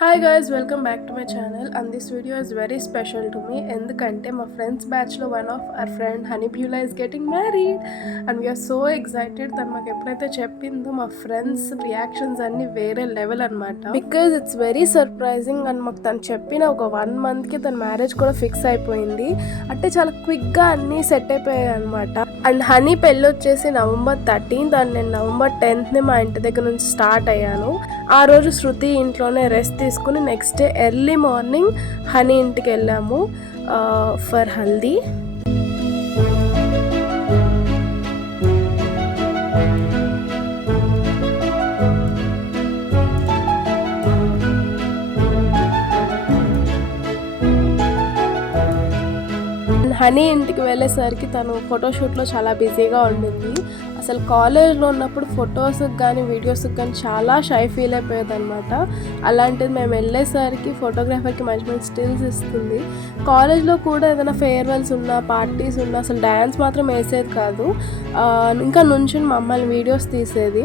Hi guys, welcome back to my channel. And this video is very special to me. ఎందుకంటే మా friends బ్యాచ్లో one of our friend Honey Beula is getting married and we are so excited. తను మాకు ఎప్పుడైతే చెప్పిందో మా friends reactions అన్నీ వేరే లెవెల్ అనమాట. Because it's very surprising. And మాకు తను చెప్పిన ఒక 1 monthకి తన మ్యారేజ్ కూడా ఫిక్స్ అయిపోయింది. అంటే చాలా క్విక్గా అన్నీ సెట్ అయిపోయాయి అనమాట. అండ్ హనీ పెళ్ళి వచ్చేసి November 13th అండ్ నేను November 10th మా ఇంటి దగ్గర నుంచి స్టార్ట్ అయ్యాను. ఆ రోజు శృతి ఇంట్లోనే రెస్ట్ తీసుకుని next day early morning honey ఇంటికి వెళ్ళాము ఫర్ హల్దీ. హనీ ఇంటికి వెళ్ళేసరికి తను ఫోటోషూట్లో చాలా బిజీగా ఉండింది. అసలు కాలేజ్లో ఉన్నప్పుడు ఫొటోస్కి కానీ వీడియోస్కి కానీ చాలా షై ఫీల్ అయిపోయేది అనమాట. అలాంటిది మేము వెళ్ళేసరికి ఫోటోగ్రాఫర్కి మంచి మంచి స్టిల్స్ ఇస్తుంది. కాలేజ్లో కూడా ఏదైనా ఫేర్వెల్స్ ఉన్నా పార్టీస్ ఉన్నా అసలు డ్యాన్స్ మాత్రం వేసేది కాదు, ఇంకా నుంచుని మమ్మల్ని వీడియోస్ తీసేది.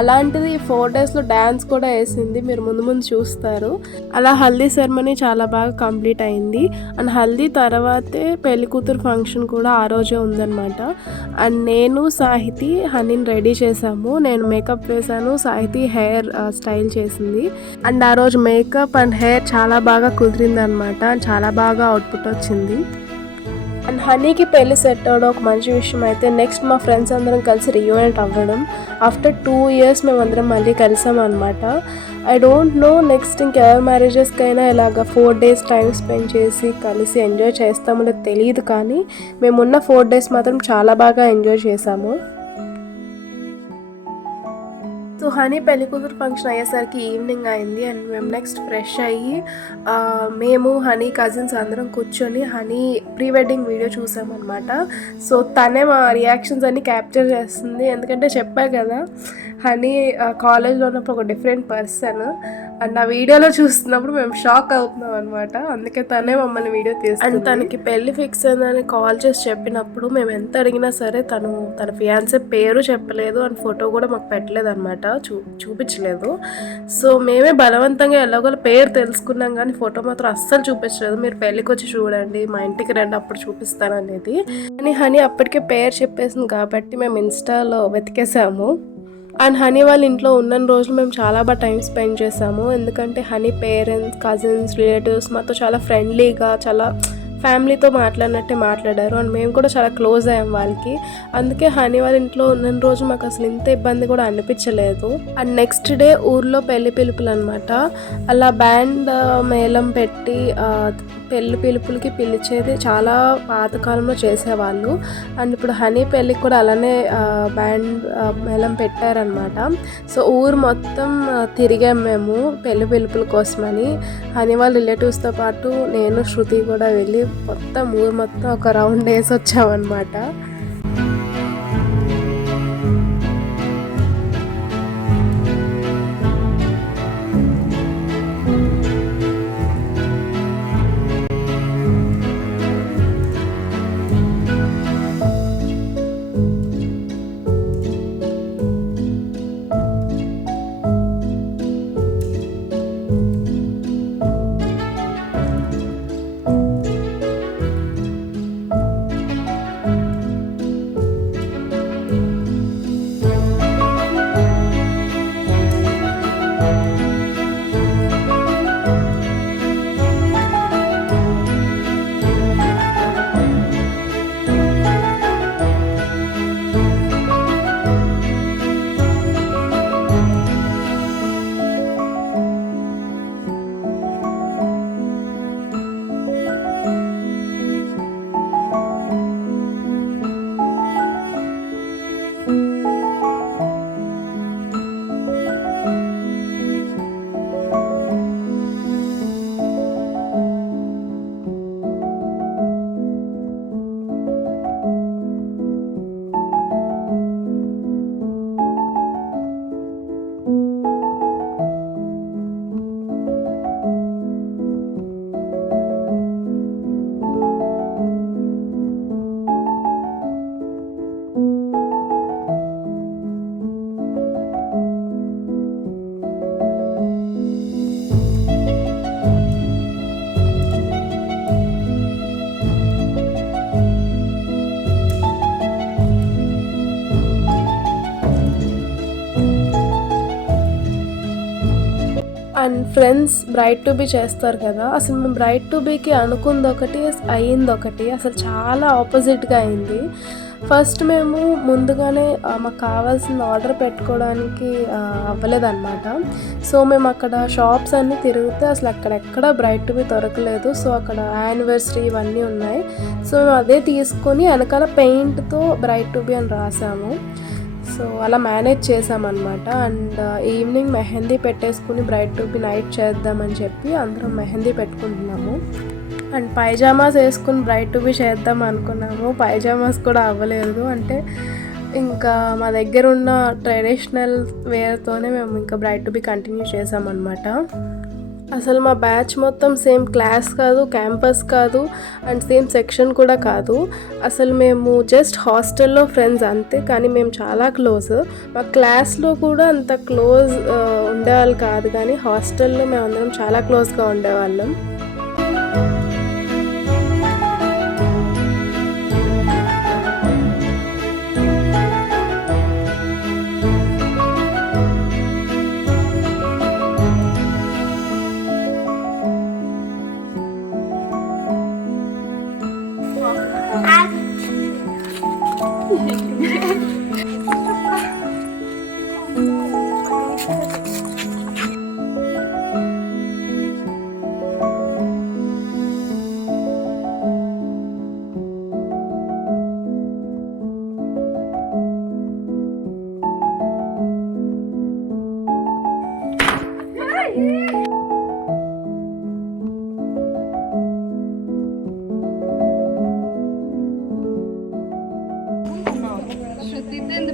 అలాంటిది 4 daysలో డ్యాన్స్ కూడా వేసింది, మీరు ముందు ముందు చూస్తారు. అలా హల్దీ సెరమనీ చాలా బాగా కంప్లీట్ అయింది. అండ్ హల్దీ తర్వాతే పెళ్లి కూతురు ఫంక్షన్ కూడా ఆ రోజే ఉందన్నమాట. అండ్ నేను సాహితి హనీని రెడీ చేసాము. నేను మేకప్ వేసాను, సాహితి హెయిర్ స్టైల్ చేసింది. అండ్ ఆ రోజు మేకప్ అండ్ హెయిర్ చాలా బాగా కుదిరింది అనమాట. చాలా బాగా అవుట్పుట్ వచ్చింది. అండ్ హనీకి పెళ్ళి సెట్ అవ్వడం ఒక మంచి విషయం అయితే నెక్స్ట్ మా ఫ్రెండ్స్ అందరం కలిసి రియూనిట్ అవ్వడం. ఆఫ్టర్ 2 years మేమందరం మళ్ళీ కలిసాం అనమాట. ఐ డోంట్ నో నెక్స్ట్ ఇంకెవరి మ్యారేజెస్కైనా ఇలాగ 4 days టైం స్పెండ్ చేసి కలిసి ఎంజాయ్ చేస్తామో లేదో తెలియదు, కానీ మేమున్న 4 days మాత్రం చాలా బాగా ఎంజాయ్ చేసాము. సో హనీ పెళ్లి కూతురు ఫంక్షన్ అయ్యేసరికి ఈవినింగ్ అయింది. అండ్ మేము నెక్స్ట్ ఫ్రెష్ అయ్యి మేము హనీ కజిన్స్ అందరం కూర్చొని హనీ ప్రీ వెడ్డింగ్ వీడియో చూసామన్నమాట. సో తనే మా రియాక్షన్స్ అన్నీ క్యాప్చర్ చేస్తుంది. ఎందుకంటే చెప్పా కదా, హనీ కాలేజ్లో ఉన్నప్పుడు ఒక డిఫరెంట్ పర్సన్. అండ్ ఆ వీడియోలో చూస్తున్నప్పుడు మేము షాక్ అవుతున్నాం అనమాట. అందుకే తనే మమ్మల్ని వీడియో తీస్తుంది. అండ్ తనకి పెళ్ళి ఫిక్స్ అయిందని కాల్ చేసి చెప్పినప్పుడు మేము ఎంత అడిగినా సరే తన ఫియాన్సే పేరు చెప్పలేదు అండ్ ఫోటో కూడా మాకు పెట్టలేదు అనమాట, చూపించలేదు. సో మేమే బలవంతంగా ఎలాగోలా పేరు తెలుసుకున్నాం, కానీ ఫోటో మాత్రం అస్సలు చూపించలేదు. మీరు పెళ్ళికి వచ్చి చూడండి, మా ఇంటికి రండి, అప్పుడు చూపిస్తాను అనేది. కానీ హనీ అప్పటికే పేరు చెప్పేసింది కాబట్టి మేము ఇన్స్టాలో వెతికేసాము. అండ్ హనీ వాళ్ళ ఇంట్లో ఉన్న రోజులు మేము చాలా బాగా టైం స్పెండ్ చేసాము. ఎందుకంటే హనీ పేరెంట్స్, కజిన్స్, రిలేటివ్స్ మాతో చాలా ఫ్రెండ్లీగా, చాలా ఫ్యామిలీతో మాట్లాడినట్టే మాట్లాడారు. అండ్ మేము కూడా చాలా క్లోజ్ అయ్యాం వాళ్ళకి. అందుకే హనీ వాళ్ళ ఇంట్లో ఉన్న రోజు మాకు అసలు ఇంత ఇబ్బంది కూడా అనిపించలేదు. అండ్ నెక్స్ట్ డే ఊర్లో పెళ్లి పిలుపులు అనమాట. అలా బ్యాండ్ మేళం పెట్టి పెళ్లి పిలుపులకి పిలిచేది చాలా పాతకాలంలో చేసేవాళ్ళు. అండ్ ఇప్పుడు హనీ పెళ్ళికి కూడా అలానే బ్యాండ్ మేళం పెట్టారనమాట. సో ఊరు మొత్తం తిరిగాం మేము పెళ్లి పిలుపుల కోసమని. హనీ వాళ్ళ రిలేటివ్స్తో పాటు నేను శృతి కూడా వెళ్ళి మొత్తం ఊరు మొత్తం ఒక రౌండ్ వేసి వచ్చామన్నమాట. And friends bride to be చేస్తారు కదా, అసలు మేము బ్రైడ్ టు బీకి అనుకుంది ఒకటి, అయ్యింది ఒకటి, అసలు చాలా ఆపోజిట్గా అయింది. ఫస్ట్ మేము ముందుగానే మాకు కావాల్సిన ఆర్డర్ పెట్టుకోవడానికి అవ్వలేదన్నమాట. సో మేము అక్కడ షాప్స్ అన్నీ తిరిగితే అసలు అక్కడెక్కడ బ్రైడ్ టు బీ దొరకలేదు. సో అక్కడ యానివర్సరీ ఇవన్నీ ఉన్నాయి. సో మేము అదే తీసుకొని వెనకాల పెయింట్తో బ్రైడ్ టు బీ అని రాసాము. సో అలా మేనేజ్ చేసామన్నమాట. అండ్ ఈవినింగ్ మెహందీ పెట్టేసుకుని బ్రైడ్ టు బీ నైట్ చేద్దామని చెప్పి అందరం మెహందీ పెట్టుకుంటున్నాము. అండ్ పైజామాస్ వేసుకుని బ్రైడ్ టు బీ చేద్దాం అనుకున్నాము. పైజామాస్ కూడా అవ్వలేదు. అంటే ఇంకా మా దగ్గర ఉన్న ట్రెడిషనల్ వేర్తోనే మేము ఇంకా బ్రైడ్ టు బీ కంటిన్యూ చేసామన్నమాట. అసలు మా బ్యాచ్ మొత్తం సేమ్ క్లాస్ కాదు, క్యాంపస్ కాదు, అండ్ సేమ్ సెక్షన్ కూడా కాదు. అసలు మేము జస్ట్ హాస్టల్లో ఫ్రెండ్స్ అంతే, కానీ మేము చాలా క్లోజ్. మా క్లాస్లో కూడా అంత క్లోజ్ ఉండేవాళ్ళు కాదు, కానీ హాస్టల్లో మేము అందరం చాలా క్లోజ్గా ఉండేవాళ్ళం.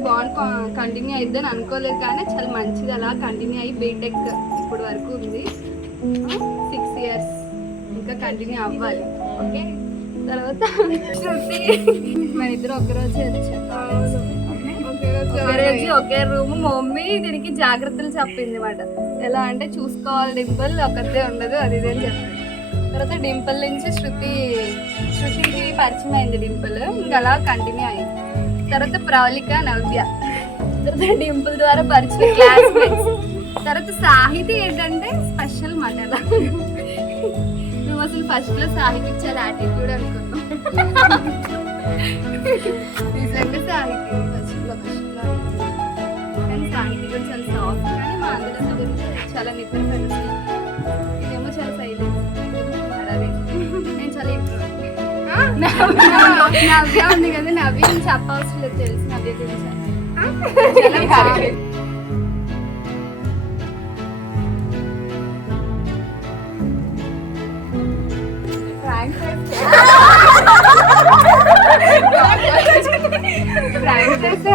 బాండ్ కంటిన్యూ అయిద్దని అనుకోలేదు, కానీ చాలా మంచిది అలా కంటిన్యూ అయ్యి బీటెక్ ఇప్పుడు వరకు ఉంది. 6 years ఇంకా కంటిన్యూ అవ్వాలి. ఓకే, తర్వాత శృతి మన ఇద్దరు ఒకరోజు ఒకే రూమ్. మా మమ్మీ దీనికి జాగ్రత్తలు చెప్పింది అన్నమాట. ఎలా అంటే చూసుకోవాలి, డింపుల్ ఒకరిదే ఉండదు, అది ఇది అని చెప్పింది. తర్వాత డింపుల్ నుంచి శృతికి పరిచయం అయింది డింపుల్, ఇంకా అలా కంటిన్యూ అయింది. తర్వాత ప్రవళిక, నవ్య, తర్వాత డింపుల్ ద్వారా పరిచయం క్లాస్మేట్స్. తర్వాత సాహితి ఏంటంటే స్పెషల్ మాట. ఎలా మేము అసలు ఫస్ట్ లో సాహితికి చాలా యాటిట్యూడ్ అనుకున్నాం. నిజంగా సాహితి ఫస్ట్ లో కానీ సాహితి కూడా చాలా సాఫ్ట్, కానీ మా అందరం గురించి చాలా నిద్ర పెడుతుంది. ఇదేమో చాలా సైలెంట్, నేను చాలా ఇంట్రోవర్ట్. నవ్య ఉంది కదా, నవ్య చెప్పవలసిన లేదు, తెలుసు నవ్య గురించి.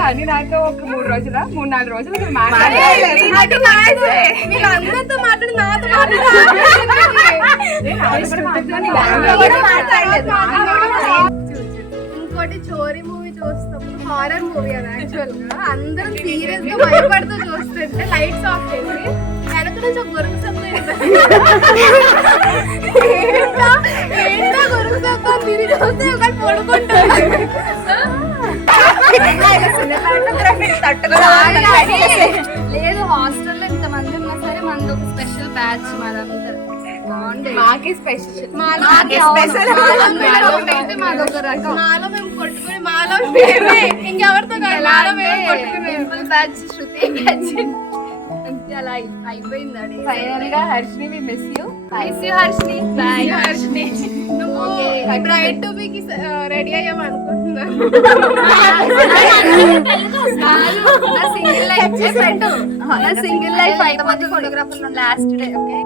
అని నాతో ఒక 3-4 రోజులు అందరితో మాట్లాడి ఇంకోటి చోరీ మూవీ చూస్తాం, హారర్ మూవీ అది యాక్చువల్ గా. అందరం సీరియస్ గా భయపడుతూ చూస్తుంటే లైట్స్ ఆఫ్ చేసి వెనక నుంచి ఒక గొరుగు శబ్దం ఏంటో గొరుగు శబ్దం తిరిగి చూస్తే ఒకటి పడుకుంటారు. లేదు, హాస్టల్లో ఇంతమంది ఉన్నా సరే మనది ఒక స్పెషల్ బ్యాచ్. మాదంతా మాకే స్పెషల్, మాదొక రకం. మాలో మేము కొట్టుకుని మాలో ఇంకెవరితో బ్యాచ్ శృతి బ్యాచ్ అలా అయిపోయింది. అది ఫైనల్ గా Harshini we miss you Harshini. Bye Harshini. నువ్వు బ్రైడ్ టు బీకి రెడీ అయ్యాం అనుకుంటున్నాను. నా సింగిల్ లైఫ్ 5 మంది ఫోటోగ్రాఫర్లు లాస్ట్ డే. ఓకే.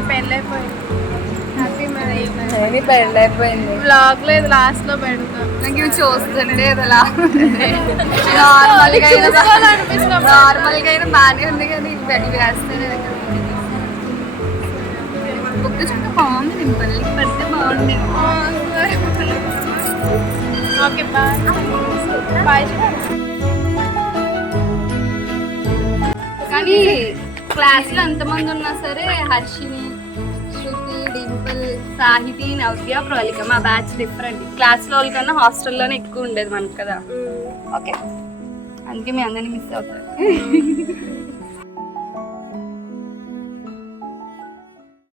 హనీ పెళ్ళి అయిపోయింది. Happy marriage. హనీ పెళ్ళి అయిపోయింది. బ్లాగ్ లో ఇది లాస్ట్ లో పెడతాం. నాకు ఇవి చూస్తుంటే ఇలా నార్మల్గా అయినా బాగానే ఉంది కానీ ఇవి వేస్తేనే ఒక్క చుట్టూ బాగుంది. డింపల్ పెడితే బాగుంది. Okay bye bye. కానీ క్లాస్ లో ఎంతమంది ఉన్నా సరే హర్షిని, శృతి, డింపుల్, సాహితి, నవ్య, ప్రవళిక మా బ్యాచ్ డిఫరెంట్. క్లాస్ లో వాళ్ళకన్నా హాస్టల్లోనే ఎక్కువ ఉండేది మనకు కదా. ఓకే అందుకే మీ అందరినీ మిస్ అవుతారు.